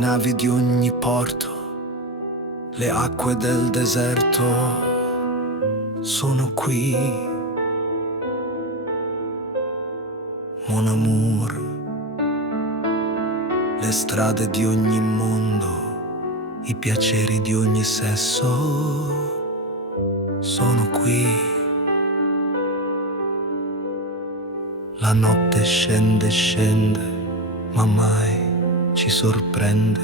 navi di ogni porto, le acque del deserto sono qui. Mon amour, le strade di ogni mondo, i piaceri di ogni sesso sono qui. La notte scende, scende, ma mai ci sorprende.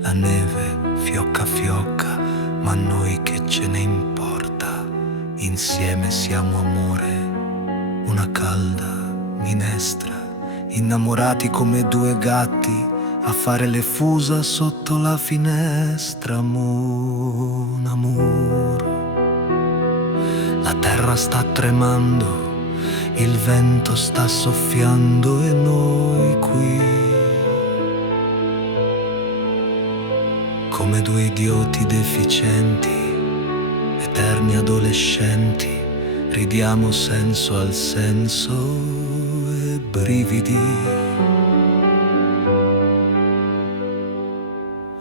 La neve fiocca, fiocca, ma a noi che ce ne importa? Insieme siamo amore, una calda minestra, innamorati come due gatti a fare le fusa sotto la finestra. Mon amour, la terra sta tremando, il vento sta soffiando e noi qui, come due idioti deficienti, eterni adolescenti, ridiamo senso al senso e brividi.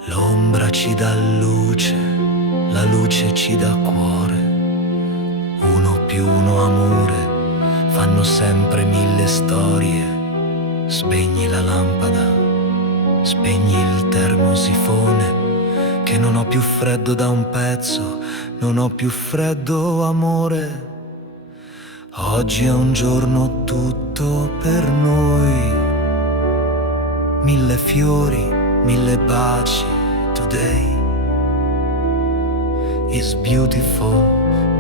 L'ombra ci dà luce, la luce ci dà cuore, uno più uno amore, fanno sempre mille storie. Spegni la lampada, spegni il termosifone, che non ho più freddo da un pezzo, non ho più freddo amore. Oggi è un giorno tutto per noi, mille fiori, mille baci. Today is beautiful,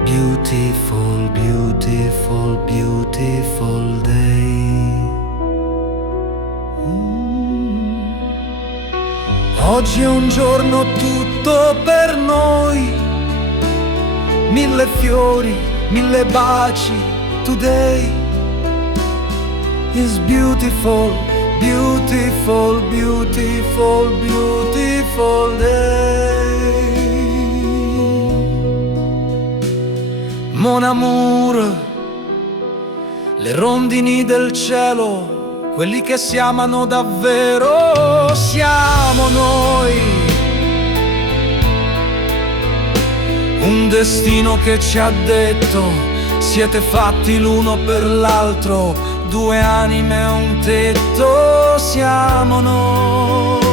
beautiful, beautiful, beautiful day. Oggi è un giorno tutto per noi, mille fiori, mille baci. Today is beautiful, beautiful, beautiful, beautiful day. Mon amour, le rondini del cielo, quelli che si amano davvero, siamo noi. Un destino che ci ha detto: siete fatti l'uno per l'altro, due anime e un tetto, siamo noi.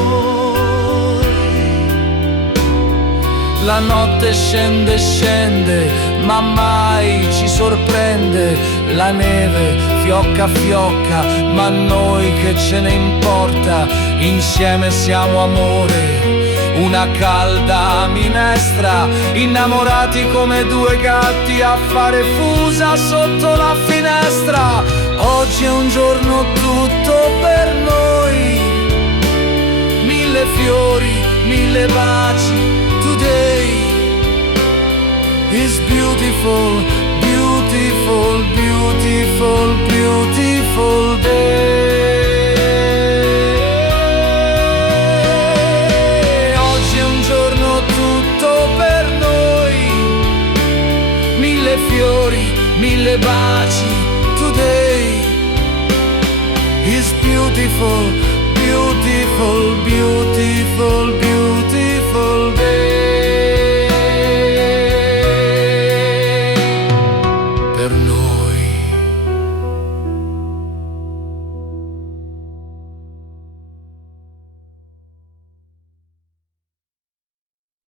La notte scende, scende, ma mai ci sorprende. La neve fiocca, fiocca, ma a noi che ce ne importa? Insieme siamo amore, una calda minestra, innamorati come due gatti a fare fusa sotto la finestra. Oggi è un giorno tutto per noi, mille fiori, mille baci. Today is beautiful, beautiful, beautiful, beautiful day. Oggi è un giorno tutto per noi, mille fiori, mille baci. Today is beautiful, beautiful, beautiful.